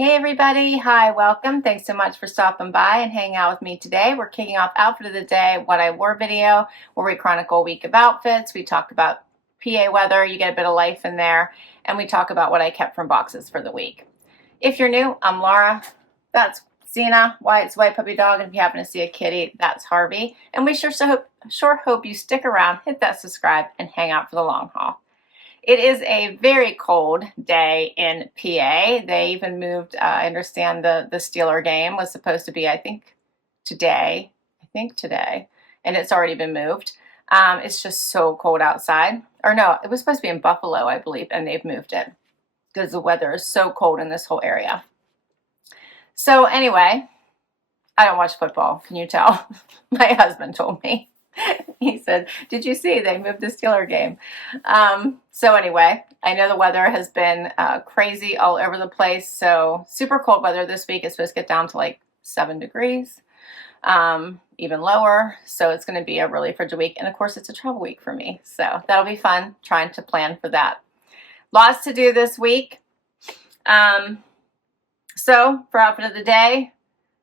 Hey everybody, hi, welcome. Thanks so much for stopping by and hanging out with me today. We're kicking off Outfit of the Day, What I Wore video, where we chronicle a week of outfits. We talk about PA weather, you get a bit of life in there, and we talk about what I kept from boxes for the week. If you're new, I'm Laura. That's Zena, Wyatt's white puppy dog, and if you happen to see a kitty, that's Harvey. And we sure hope you stick around, hit that subscribe, and hang out for the long haul. It is a very cold day in PA. They even moved, I understand the Steeler game was supposed to be, I think today, and it's already been moved. It's just so cold outside. Or no, it was supposed to be in Buffalo, I believe, and they've moved it because the weather is so cold in this whole area. So anyway, I don't watch football, can you tell? My husband told me. He said, did you see they moved the Steeler game? So anyway, I know the weather has been crazy all over the place. So super cold weather this week. It's supposed to get down to like 7 degrees, even lower. So it's going to be a really frigid week. And of course, it's a travel week for me. So that'll be fun trying to plan for that. Lots to do this week. So for outfit of the day,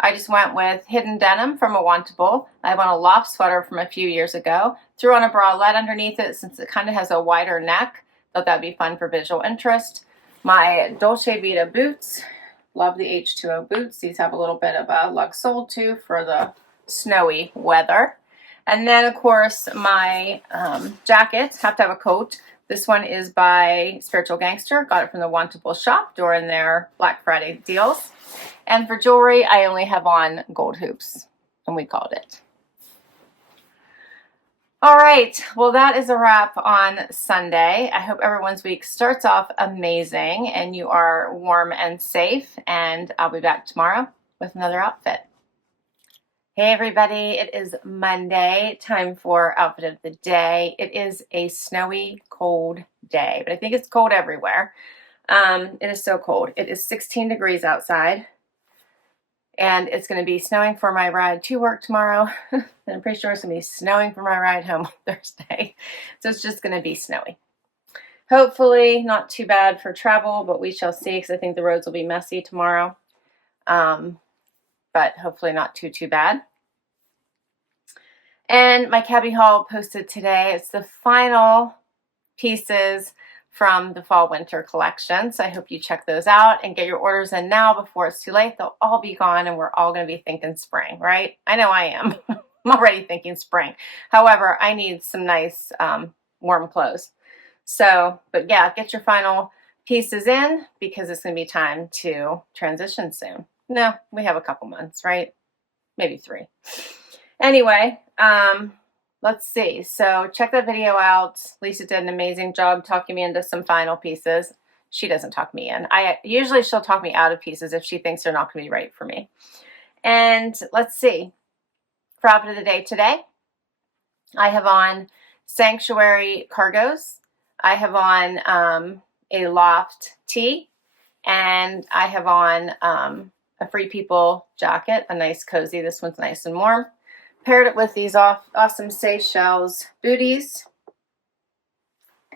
I just went with hidden denim from a Wantable. I have on a Loft sweater from a few years ago. Threw on a bralette underneath it since it kind of has a wider neck. Thought that'd be fun for visual interest. My Dolce Vita boots. Love the H2O boots. These have a little bit of a lug sole too for the snowy weather. And then of course my jackets. Have to have a coat. This one is by Spiritual Gangster. Got it from the Wantable shop during their Black Friday deals. And for jewelry, I only have on gold hoops, and we called it. All right, well, that is a wrap on Sunday. I hope everyone's week starts off amazing and you are warm and safe, and I'll be back tomorrow with another outfit. Hey, everybody, it is Monday, time for outfit of the day. It is a snowy, cold day, but I think it's cold everywhere. It is so cold. It is 16 degrees outside. And it's going to be snowing for my ride to work tomorrow. And I'm pretty sure it's going to be snowing for my ride home on Thursday. So it's just going to be snowy. Hopefully not too bad for travel, but we shall see because I think the roads will be messy tomorrow. But hopefully not too bad. And my Cabi haul posted today. It's the final pieces from the fall winter collection. So I hope you check those out and get your orders in now before it's too late. They'll all be gone and we're all going to be thinking spring, right? I know I am. I'm already thinking spring. However, I need some nice warm clothes. So, but yeah, get your final pieces in because it's going to be time to transition soon. No, we have a couple months, right? Maybe 3. Anyway, let's see. So check that video out. Lisa did an amazing job talking me into some final pieces. She doesn't talk me in. Usually she'll talk me out of pieces if she thinks they're not going to be right for me. And let's see. For outfit of the day today, I have on Sanctuary cargos. I have on a Loft tee. And I have on a Free People jacket, a nice cozy. This one's nice and warm. Paired it with these awesome Seychelles booties.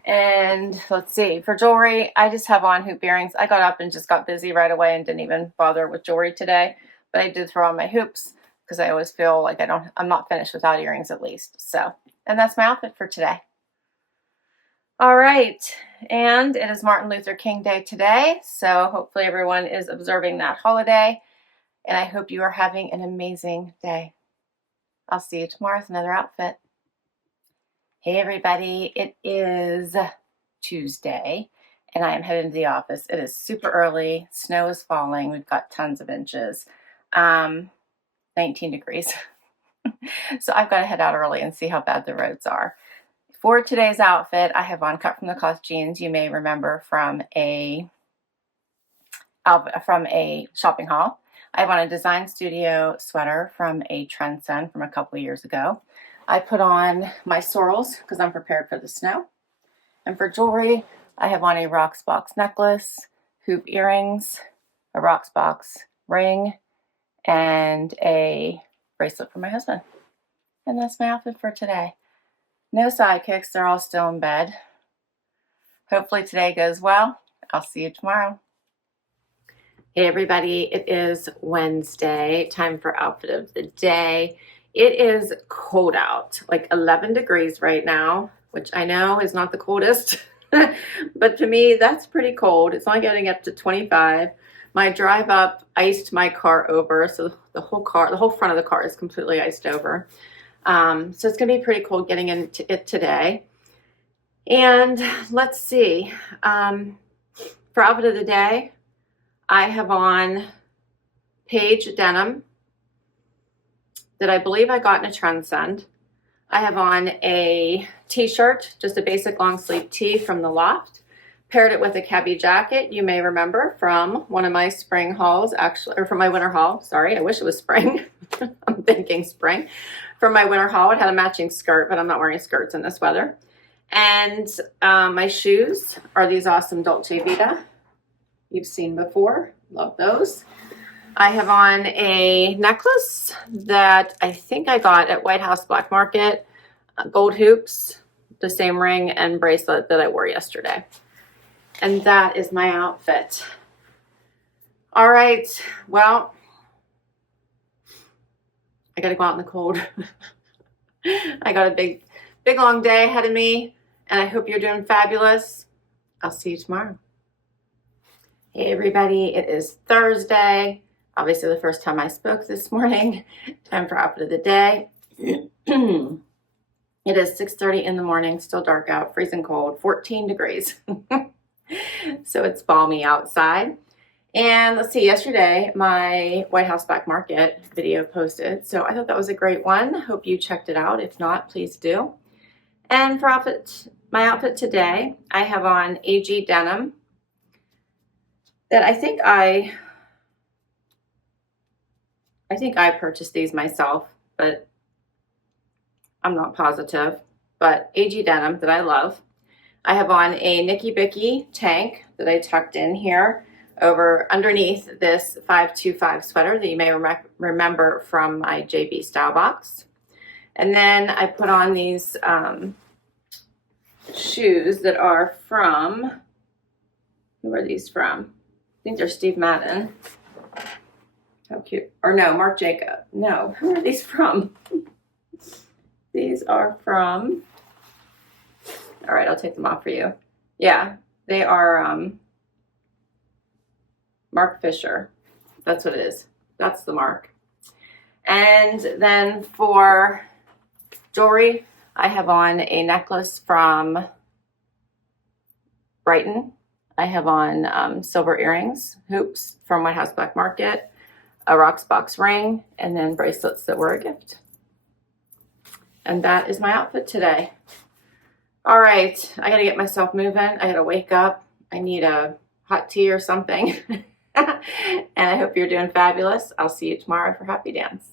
And let's see, for jewelry, I just have on hoop earrings. I got up and just got busy right away and didn't even bother with jewelry today. But I did throw on my hoops because I always feel like I'm not finished without earrings at least. So, and that's my outfit for today. All right, and it is Martin Luther King Day today. So hopefully everyone is observing that holiday. And I hope you are having an amazing day. I'll see you tomorrow with another outfit. Hey everybody, it is Tuesday and I am headed to the office. It is super early. Snow is falling. We've got tons of inches. 19 degrees. So I've got to head out early and see how bad the roads are. For today's outfit, I have on cut from the cloth jeans. You may remember from a shopping haul. I have on a Design Studio sweater from a Trendsend from a couple of years ago. I put on my Sorels because I'm prepared for the snow. And for jewelry, I have on a Rocksbox necklace, hoop earrings, a Rocksbox ring, and a bracelet for my husband. And that's my outfit for today. No sidekicks, they're all still in bed. Hopefully today goes well. I'll see you tomorrow. Hey everybody, it is Wednesday, time for outfit of the day. It is cold out, like 11 degrees right now, which I know is not the coldest, but to me that's pretty cold. It's only getting up to 25. My drive up iced my car over, so the whole front of the car is completely iced over. So it's gonna be pretty cold getting into it today. And let's see, for outfit of the day, I have on Paige denim that I believe I got in a Trendsend. I have on a t-shirt, just a basic long sleeve tee from the Loft. Paired it with a Cabi jacket, you may remember from one of my spring hauls, actually, or from my winter haul. Sorry, I wish it was spring. I'm thinking spring. From my winter haul, it had a matching skirt, but I'm not wearing skirts in this weather. And my shoes are these awesome Dolce Vita. You've seen before, love those. I have on a necklace that I think I got at White House Black Market, gold hoops, the same ring and bracelet that I wore yesterday. And that is my outfit. All right, well, I gotta go out in the cold. I got a big long day ahead of me, and I hope you're doing fabulous. I'll see you tomorrow. Hey everybody, it is Thursday. Obviously the first time I spoke this morning. Time for outfit of the day. It is 6:30 in the morning, still dark out, freezing cold, 14 degrees. So it's balmy outside. And let's see, yesterday my White House Black Market video posted. So I thought that was a great one. Hope you checked it out. If not, please do. And for my outfit today, I have on AG denim that I think I purchased these myself, but I'm not positive. But AG denim that I love. I have on a Nikibiki tank that I tucked in here underneath this 525 sweater that you may remember from my JB Stylebox. And then I put on these shoes that are from, who are these from? I think they're Steve Madden. How cute. Or no, Marc Jacob. No, who are these from? These are from, all right, I'll take them off for you. Yeah, they are Mark Fisher. That's what it is. That's the mark. And then for jewelry, I have on a necklace from Brighton. I have on silver earrings, hoops from White House Black Market, a Rocksbox ring, and then bracelets that were a gift. And that is my outfit today. All right, I gotta get myself moving. I gotta wake up. I need a hot tea or something. And I hope you're doing fabulous. I'll see you tomorrow for Happy Dance.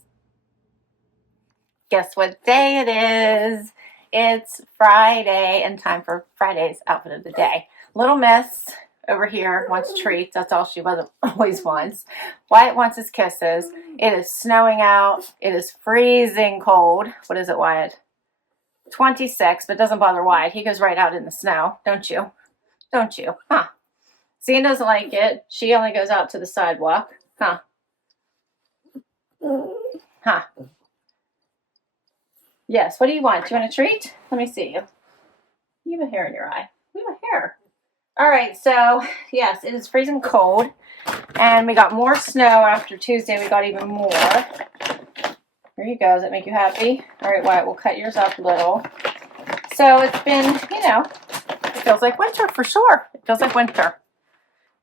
Guess what day it is? It's Friday and time for Friday's outfit of the day. Little Miss over here wants treats. That's all she always wants. Wyatt wants his kisses. It is snowing out. It is freezing cold. What is it, Wyatt? 26, but it doesn't bother Wyatt. He goes right out in the snow, don't you? Don't you? Huh. Zane doesn't like it. She only goes out to the sidewalk. Huh. Huh. Yes, what do you want? Do you want a treat? Let me see you. You have a hair in your eye. You have a hair. All right, so yes, it is freezing cold, and we got more snow after Tuesday. We got even more. There you go. Does that make you happy? All right, Wyatt, we'll cut yours up a little. So it's been, you know, it feels like winter for sure. It feels like winter.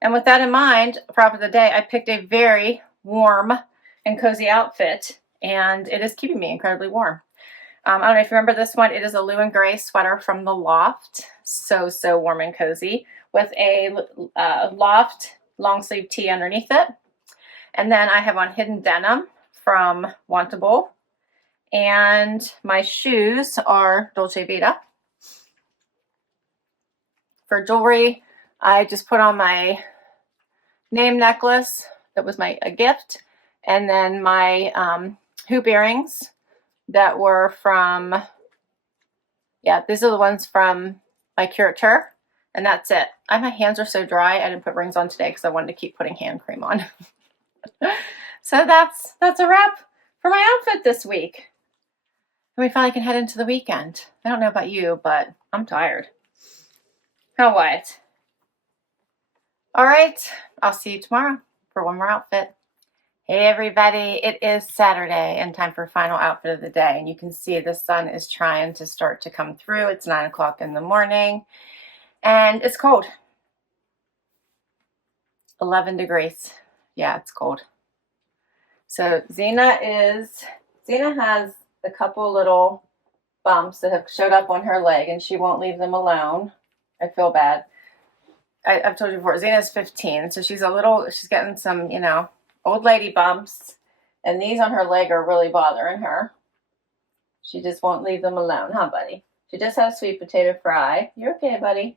And with that in mind, for outfit of the day, I picked a very warm and cozy outfit, and it is keeping me incredibly warm. I don't know if you remember this one. It is a blue and gray sweater from the Loft. So warm and cozy with a Loft long sleeve tee underneath it. And then I have on hidden denim from Wantable. And my shoes are Dolce Vita. For jewelry, I just put on my name necklace that was a gift. And then my hoop earrings that were from, yeah, these are the ones from my curateur. And that's it. My hands are so dry, I didn't put rings on today because I wanted to keep putting hand cream on. So that's a wrap for my outfit this week. And we finally can head into the weekend. I don't know about you, but I'm tired. How what? All right, I'll see you tomorrow for one more outfit. Hey everybody, it is Saturday and time for final outfit of the day. And you can see the sun is trying to start to come through. It's 9 o'clock in the morning and it's cold. 11 degrees. Yeah, it's cold. So Zena has a couple little bumps that have showed up on her leg and she won't leave them alone. I feel bad. I've told you before, Zena's 15, so she's getting some, old lady bumps, and these on her leg are really bothering her. She just won't leave them alone, huh, buddy? She just had a sweet potato fry. You're okay, buddy.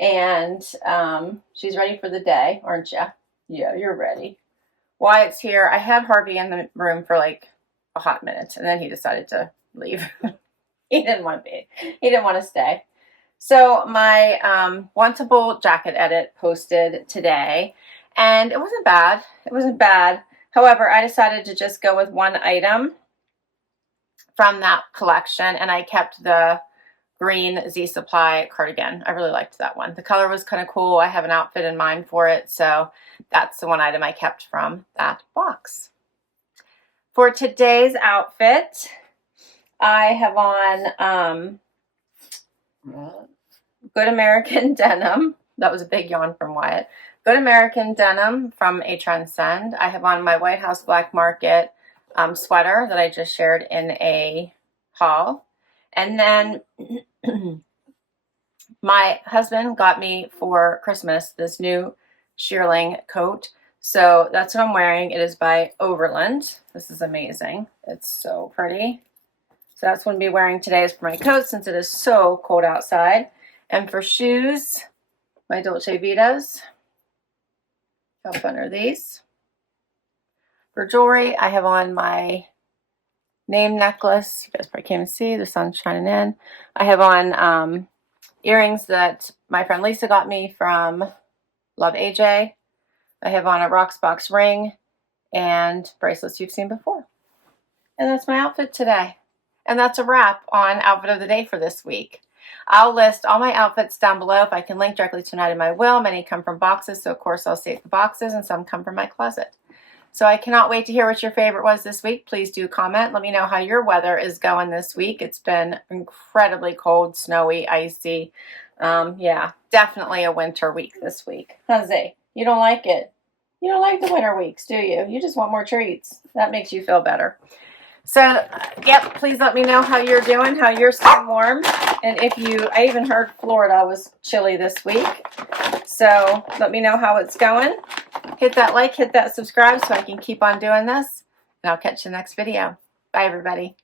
And she's ready for the day, aren't you? Yeah, you're ready. Wyatt's here. I had Harvey in the room for like a hot minute, and then he decided to leave. He didn't want to stay. So my Wantable jacket edit posted today, and it wasn't bad. It wasn't bad. However, I decided to just go with one item from that collection, and I kept the green Z Supply cardigan. I really liked that one. The color was kind of cool. I have an outfit in mind for it, so that's the one item I kept from that box. For today's outfit, I have on Good American denim. That was a big yawn from Wyatt. Good American denim from a Trendsend. I have on my White House Black Market sweater that I just shared in a haul. And then my husband got me for Christmas this new shearling coat. So that's what I'm wearing. It is by Overland. This is amazing. It's so pretty. So that's what I'm going to be wearing today is for my coat since it is so cold outside. And for shoes, my Dolce Vitas. How fun are these? For jewelry, I have on my name necklace. You guys probably can't even see. The sun's shining in. I have on earrings that my friend Lisa got me from Love AJ. I have on a Rocksbox ring and bracelets you've seen before. And that's my outfit today. And that's a wrap on outfit of the day for this week. I'll list all my outfits down below. If I can link directly to an item, I will. Many come from boxes, so of course I'll save the boxes, and some come from my closet. So I cannot wait to hear what your favorite was this week. Please do comment. Let me know how your weather is going this week. It's been incredibly cold, snowy, icy. Yeah, definitely a winter week this week. Jose, you don't like it? You don't like the winter weeks, do you? You just want more treats. That makes you feel better. So, yep, please let me know how you're doing, how you're staying warm. And I even heard Florida was chilly this week. So, let me know how it's going. Hit that like, hit that subscribe so I can keep on doing this. And I'll catch you in the next video. Bye, everybody.